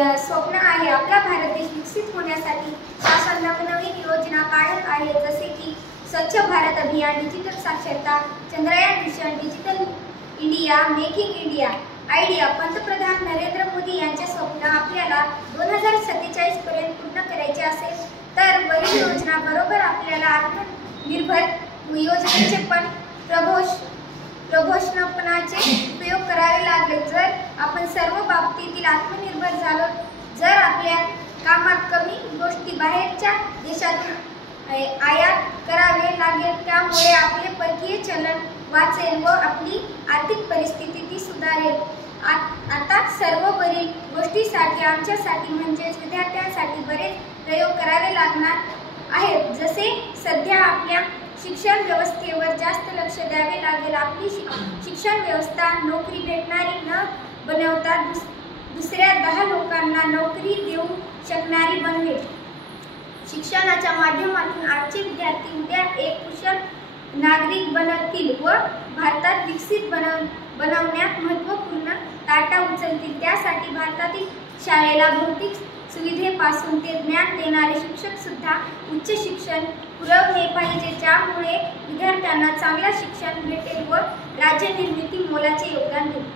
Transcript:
स्वप्न आहे। आपला भारत देश विकसित होण्यासाठी शासन नवनवीन योजना काढत आहे, जसे की स्वच्छ भारत अभियान, डिजिटल साक्षरता, Chandrayaan mission, digital India, making India idea. पंतप्रधान नरेंद्र मोदी यांचे स्वप्न आपल्याला 2047 पर्यंत पूर्ण करायचे असेल तर वरील योजना बरोबर आपल्याला आत्मनिर्भर योजनेचे पण प्रघोषणापणाचे उपयोग करावे लागेल। जर आपण सर्व बाबतीतील आत्मनिर्भर झालो, जर आपल्या कामात कमी गोष्टी बाहेरच्या देशातून आयात करावे लागेल, त्यामुळे आपले परकीय चलन वाचेल व आपली आर्थिक परिस्थिती ती सुधारेल। आता सर्व वरील गोष्टीसाठी आमच्यासाठी म्हणजेच विद्यार्थ्यांसाठी बरेच प्रयोग करावे लागणार आहेत, जसे सध्या आपल्या शिक्षण व्यवस्थेवर जास्त लक्ष द्यावे लागेल। आपली शिक्षण व्यवस्था नोकरी भेटणारी न बनवता दुसऱ्या 10 लोकांना नोकरी देऊ शकणारी बनवेल। शिक्षणाच्या माध्यमातून आजचे विद्यार्थी उद्या एक कुशल नागरिक बनतील व भारतात विकसित बनवण्यात महत्त्वपूर्ण ताटा उचलतील। त्यासाठी भारतातील शाळेला भौतिक सुविधेपासून ते ज्ञान देणारे शिक्षक सुद्धा उच्च शिक्षण पुरवले पाहिजे, ज्यामुळे विद्यार्थ्यांना चांगले शिक्षण भेटेल व राज्य निर्मिती मोलाचे योगदान देईल।